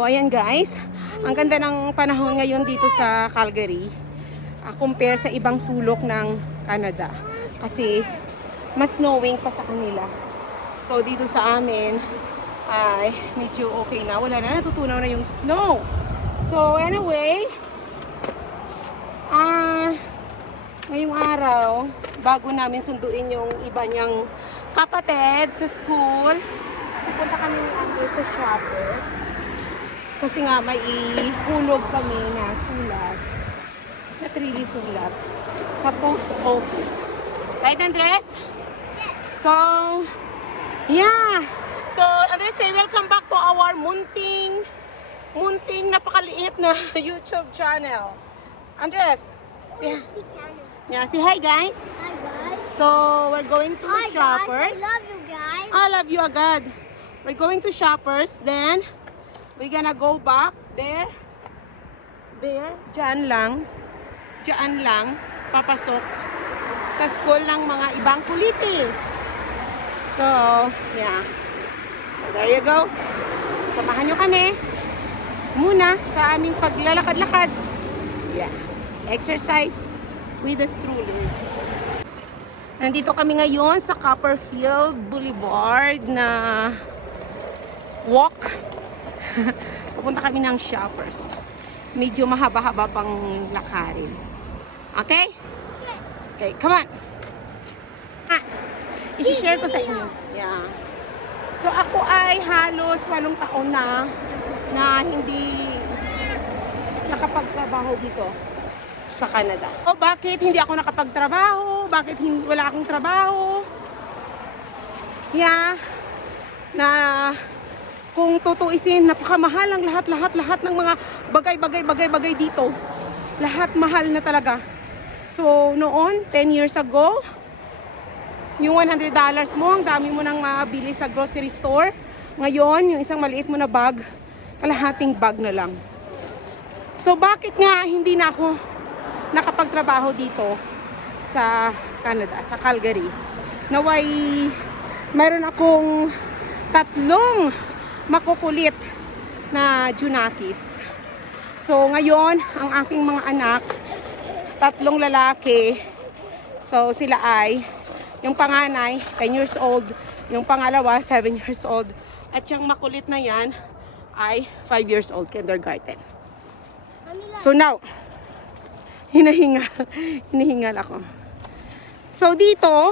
So, ayan guys, ang ganda ng panahon ngayon dito sa Calgary compare sa ibang sulok ng Canada kasi mas snowing pa sa kanila. So dito sa amin ay medyo okay na, wala na, natutunaw na yung snow. So anyway, ngayong araw bago namin sunduin yung iba niyang kapatid sa school, pupunta kami sa Shoppers. Kasi nga may ihulog kami na sulat, na 3D sulat sa post office. Right, Andres? So, yeah. So, Andres, say welcome back to our munting napakaliit na YouTube channel. Andres, say, yeah, say hi guys. Hi guys. So, we're going to Shoppers. Guys, I love you guys. I love you agad. We're going to Shoppers, then we're gonna go back there, dyan lang, papasok sa school ng mga ibang kulitis. So, yeah. So, there you go. Samahan nyo kami muna sa aming paglalakad-lakad. Yeah. Exercise with the stroller. Nandito kami ngayon sa Copperfield Boulevard na walk. Pupunta kami ng Shoppers. Medyo mahaba-haba pang lakarin. Okay? Okay, come on. I-share ko sa inyo. Yeah. So ako ay halos 8 taon na hindi nakapagtrabaho dito sa Canada. O bakit hindi ako nakapagtrabaho? Bakit wala akong trabaho? Yeah. Na kung tutuisin, napakamahal ang lahat ng mga bagay dito. Lahat mahal na talaga. So, noon, 10 years ago, yung $100 mo, ang dami mo nang mabili sa grocery store. Ngayon, yung isang maliit mo na bag, kalahating bag na lang. So, bakit nga hindi na ako nakapagtrabaho dito sa Canada, sa Calgary? Naway, mayroon akong 3 makukulit na Junakis. So ngayon, ang aking mga anak, 3 lalaki. So sila ay, yung panganay 10 years old, yung pangalawa 7 years old, at yung makulit na yan ay 5 years old, kindergarten. So now, hinahingal ako. So dito,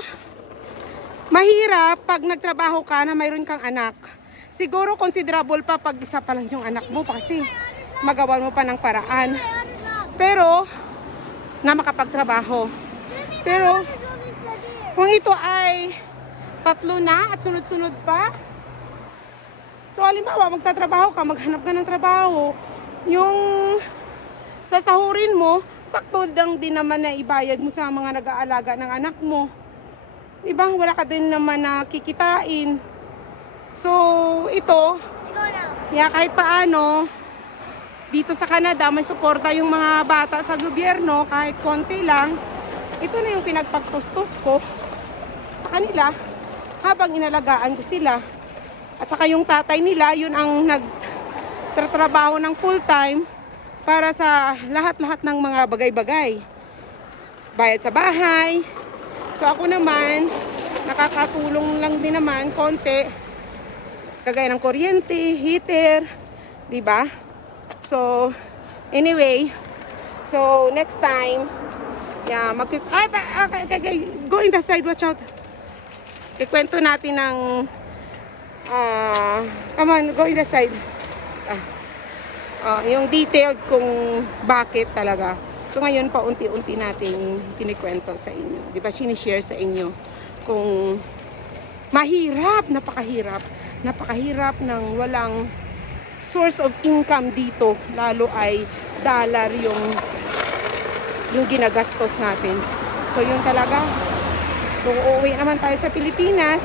mahirap pag nagtrabaho ka na mayroon kang anak. Siguro considerable pa pag isa pa lang yung anak mo kasi magawa mo pa ng paraan. Pero, na makapagtrabaho. Pero, kung ito ay 3 na at sunod-sunod pa, so halimbawa magtatrabaho ka, maghanap ka ng trabaho, yung sasahurin mo, sakto lang din naman na ibayad mo sa mga nag-aalaga ng anak mo. Diba? Wala ka din naman na kikitain. So, ito, yeah, kahit paano, dito sa Canada, may suporta yung mga bata sa gobyerno, kahit konti lang. Ito na yung pinagpagtustos ko sa kanila, habang inalagaan ko sila. At saka yung tatay nila, yun ang nagtatrabaho ng full time para sa lahat-lahat ng mga bagay-bagay. Bayad sa bahay. So, ako naman, nakakatulong lang din naman, konti. Kagaya ng kuryente, heater, di ba? So, anyway, so next time, yeah, go in the side, watch out. Ikwento natin ng, come on, go in the side. Yung detailed kung bakit talaga. So ngayon pa unti-unti natin kinikwento sa inyo. Di ba, sinishare sa inyo kung mahirap, napakahirap ng walang source of income dito, lalo ay dollar yung ginagastos natin. So yun talaga. So uuwi naman tayo sa Pilipinas,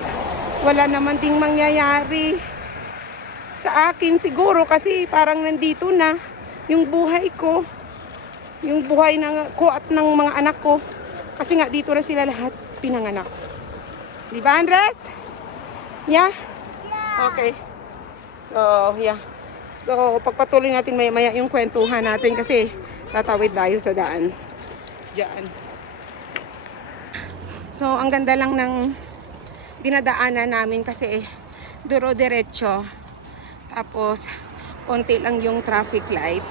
wala naman ding mangyayari sa akin siguro kasi parang nandito na yung buhay ko, yung buhay ko at ng mga anak ko, kasi nga dito na sila lahat pinanganak. Di ba, Andres? Yeah? Okay. So, yeah. So, pagpatuloy natin maya-maya yung kwentuhan natin kasi tatawid tayo sa daan. Diyan. So, ang ganda lang ng dinadaanan namin kasi duro-diretso. Tapos, konti lang yung traffic light.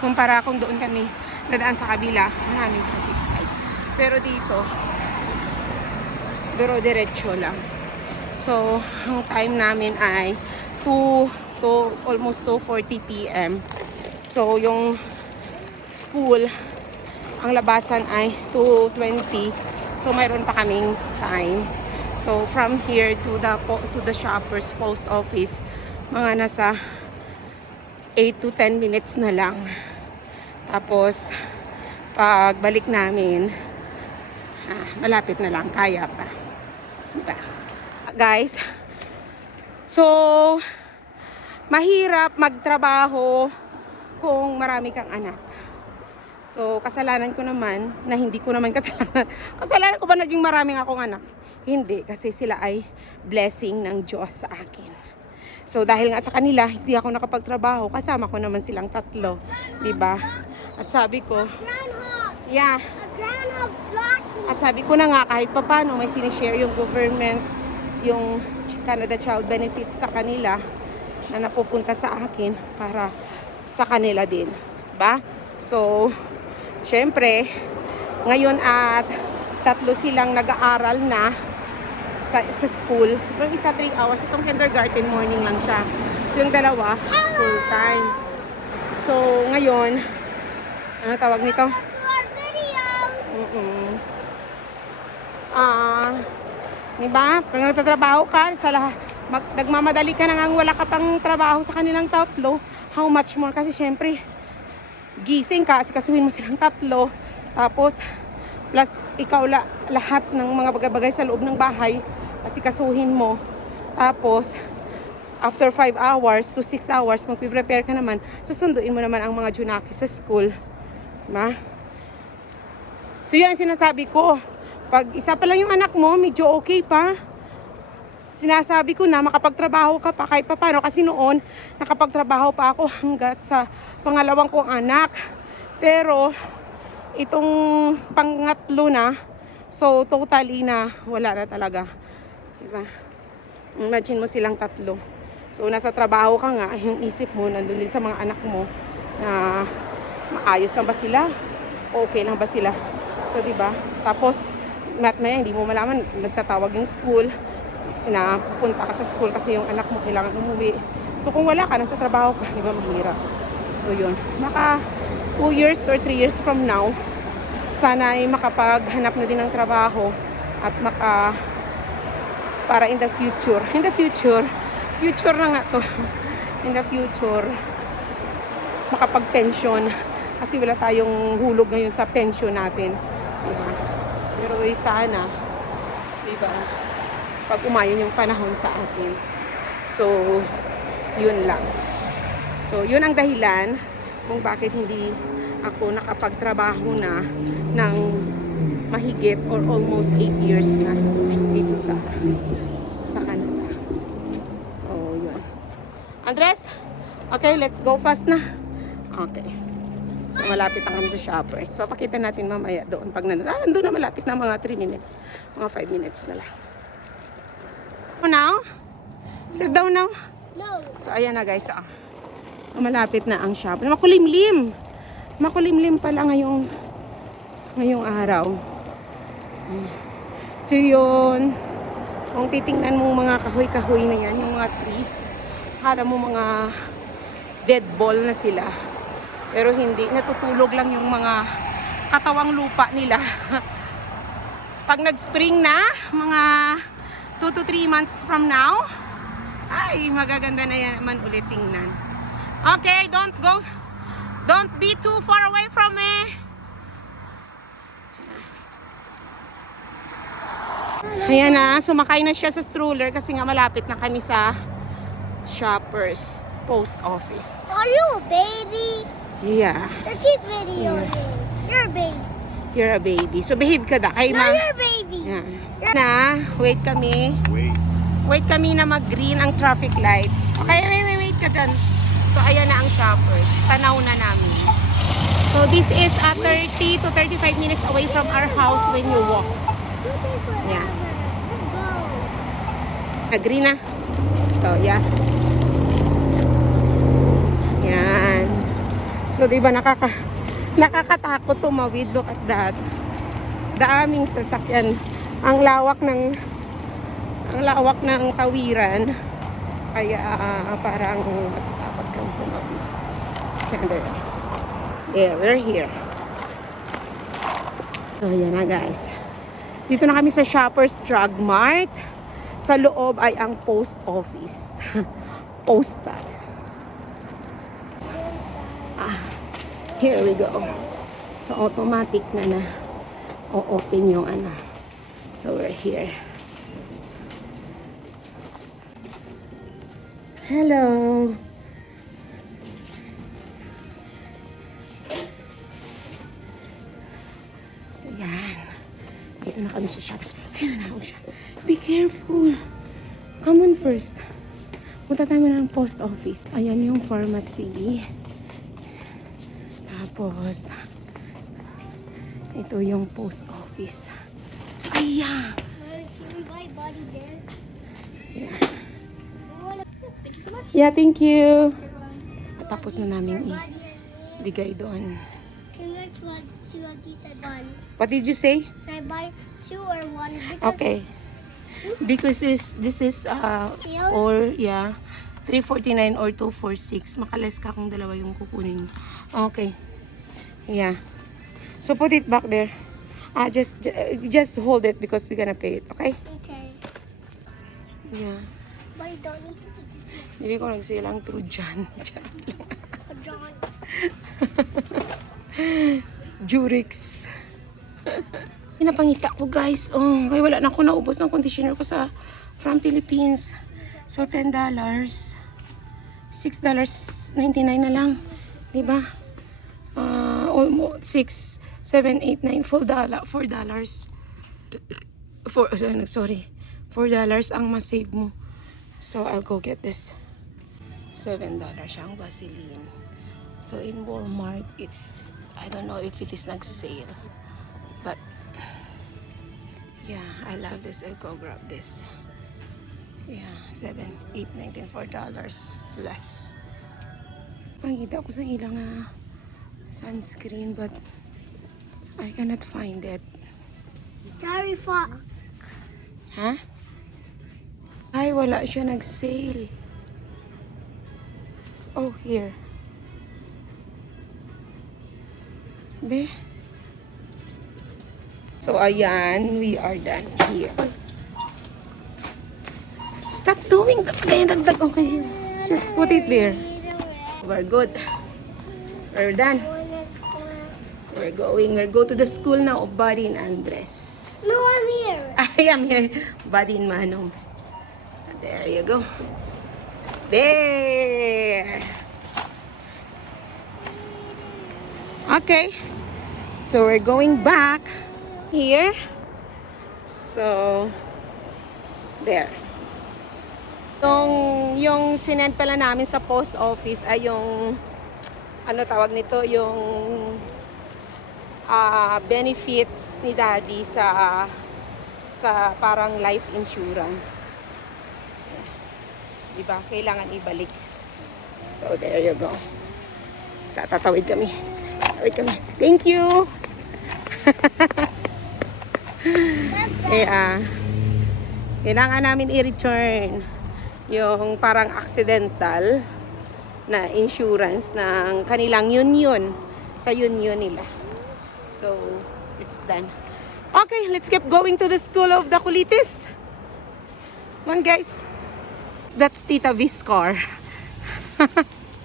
Kumpara kung doon kami nadaan sa kabila, maraming traffic light. Pero dito, duro-diretso lang. So, ang time namin ay 2 to almost 2:40 p.m. So, yung school, ang labasan ay 2:20. So, mayroon pa kaming time. So, from here to the Shoppers Post Office, mga nasa 8 to 10 minutes na lang. Tapos, pagbalik namin, malapit na lang, kaya pa. Diba? Guys, so, mahirap magtrabaho kung marami kang anak. So, kasalanan ko naman, na hindi ko naman kasalanan. Kasalanan ko ba naging maraming akong anak? Hindi, kasi sila ay blessing ng Diyos sa akin. So, dahil nga sa kanila, hindi ako nakapagtrabaho. Kasama ko naman silang 3. Diba? At sabi ko, yeah. At sabi ko na nga, kahit pa paano, may sinishare yung government, yung Canada Child Benefits sa kanila, na napupunta sa akin para sa kanila din. Diba? So, syempre, ngayon at 3 silang nag-aaral na sa school. Yung isa 3 hours, itong kindergarten morning lang siya. So, yung dalawa, full time. So, ngayon, ano tawag nito? Diba? Pag nagtatrabaho ka, nagmamadali ka na nga wala ka pang trabaho sa kanilang 3, how much more? Kasi syempre, gising ka, asikasuhin mo silang 3, tapos plus ikaw lahat ng mga bagay-bagay sa loob ng bahay, asikasuhin mo. Tapos after 5 hours to 6 hours, magpiprepare ka naman, susunduin mo naman ang mga junaki sa school. Diba? So yan ang sinasabi ko. Pag isa pa lang yung anak mo, medyo okay pa. Sinasabi ko na makapagtrabaho ka pa kahit pa paano. Kasi noon, nakapagtrabaho pa ako hanggat sa pangalawang kong anak. Pero, itong pangatlo na, so totally na wala na talaga. Diba? Imagine mo silang 3. So, nasa trabaho ka nga, yung isip mo nandun din sa mga anak mo na maayos lang ba sila? Okay lang ba sila? So, diba? Tapos, maya hindi mo malaman, nagtatawag yung school na pupunta ka sa school kasi yung anak mo kailangan umuwi. So, kung wala ka, nasa trabaho ka, diba, mahirap. So, yun. Maka 2 years or 3 years from now, sana ay makapaghanap na din ng trabaho at para in the future na nga to, in the future, makapag-pension. Kasi wala tayong hulog ngayon sa pension natin. Diba? Pero sana, diba, pag umayon yung panahon sa atin. So, yun lang. So, yun ang dahilan kung bakit hindi ako nakapagtrabaho na ng mahigit or almost 8 years na dito sa Canada. So, yun. Andres? Okay, let's go fast na. Okay. So, malapit na kami sa Shoppers. So, pakita natin mamaya doon. Pag nandun na malapit na mga 3 minutes. Mga 5 minutes na lang. Now? Sit down now. No. So, ayan na guys. So, malapit na ang Shoppers. Makulimlim. Makulimlim pala ngayong araw. So, yun. Kung titingnan mo mga kahoy-kahoy na yan, yung mga trees, para mo mga dead ball na sila. Pero hindi, natutulog lang yung mga katawang lupa nila. Pag nag-spring na, mga 2 to 3 months from now, ay, magaganda na yan naman ulit tingnan. Okay, don't be too far away from me. Ayan na, sumakay na siya sa stroller kasi nga malapit na kami sa Shoppers Post Office. Are you a baby? Yeah. You keep videoing. You're a baby. You're a baby. So behave ka da. Ay, No, you're a baby. Yeah. Na, wait kami. Wait kami na mag-green ang traffic lights. Okay, wait ka dyan. So, ayan na ang shoppers. Tanaw na namin. So, this is 30 to 35 minutes away from our house when you walk. Yeah. Let's go. Agree na? So, yeah. Yan. So, di ba nakakatakot tumawid. Look at that. Daming sasakyan. Ang lawak ng tawiran. Kaya parang matatakot kang tumawid. Sander. Yeah, we're here. So, yan na guys. Dito na kami sa Shoppers Drug Mart. Sa loob ay ang post office. Postal. Here we go. So, automatic na o-open yung ano. So, we're here. Hello. Ayan. Dito na kami sa shops. Ayan na ako siya. Be careful. Come on first. Punta tayo na ng post office. Ayan yung pharmacy. Tapos, ito yung post office. Ayan. Can we buy body this? Yeah. Thank you so much. Yeah, thank you. At tapos na namin ibigay doon. Can we get two of these at one? What did you say? Can I buy two or one? Okay. Because this is Sale? or yeah, 349 or 246. Makalas ka kung dalawa yung kukunin mo. Okay. Yeah. So put it back there. Just hold it because we're gonna pay it. Okay? Okay. Yeah. But you don't need to eat this. Hindi ko nagsilang through dyan. John. Jurix. Pinapangita ko guys. Oh, kaya wala na ako naubos ng conditioner ko from Philippines. So $10. $6.99 na lang. Diba? Almost 6, 7, 8, 9, $4. Sorry. $4 ang ma-save mo. So I'll go get this. $7 siyang Vaseline. So in Walmart, it's, I don't know if it is nag-sale. But, yeah, I love this. I'll go grab this. Yeah, 7, 8, 19, $4 less. Pagkita ko sa ilang sunscreen, but I cannot find it. Terry Fox. Huh? Ay, wala siya nag-sale. Oh, here. Be. So, ayan. We are done here. Stop doing that. Okay. Just put it there. We're good. We're done. We're go to the school now of Buddy and Andres. No, I'm here. I am here. Buddy and Manong. There you go. There. Okay. So we're going back here. So there. Yung sinend pala namin sa post office ay yung ano tawag nito, yung benefits ni Daddy sa parang life insurance. Diba? Kailangan ibalik. So, there you go. Sa tatawid kami. Tatawid kami. Thank you! Kailangan namin i-return yung parang accidental na insurance ng kanilang union. Sa union nila. So, it's done. Okay, let's keep going to the school of the Kulitis. Come on, guys. That's Tita V's car.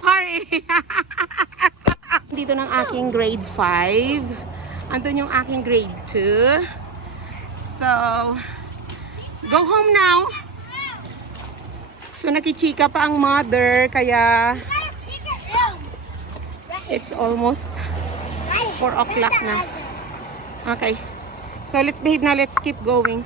Sorry. Dito ng aking grade 5. Andun yung aking grade 2. So, go home now. So, nakichika pa ang mother. Kaya, it's almost 4 o'clock na. Okay. So, let's behave now. Let's keep going.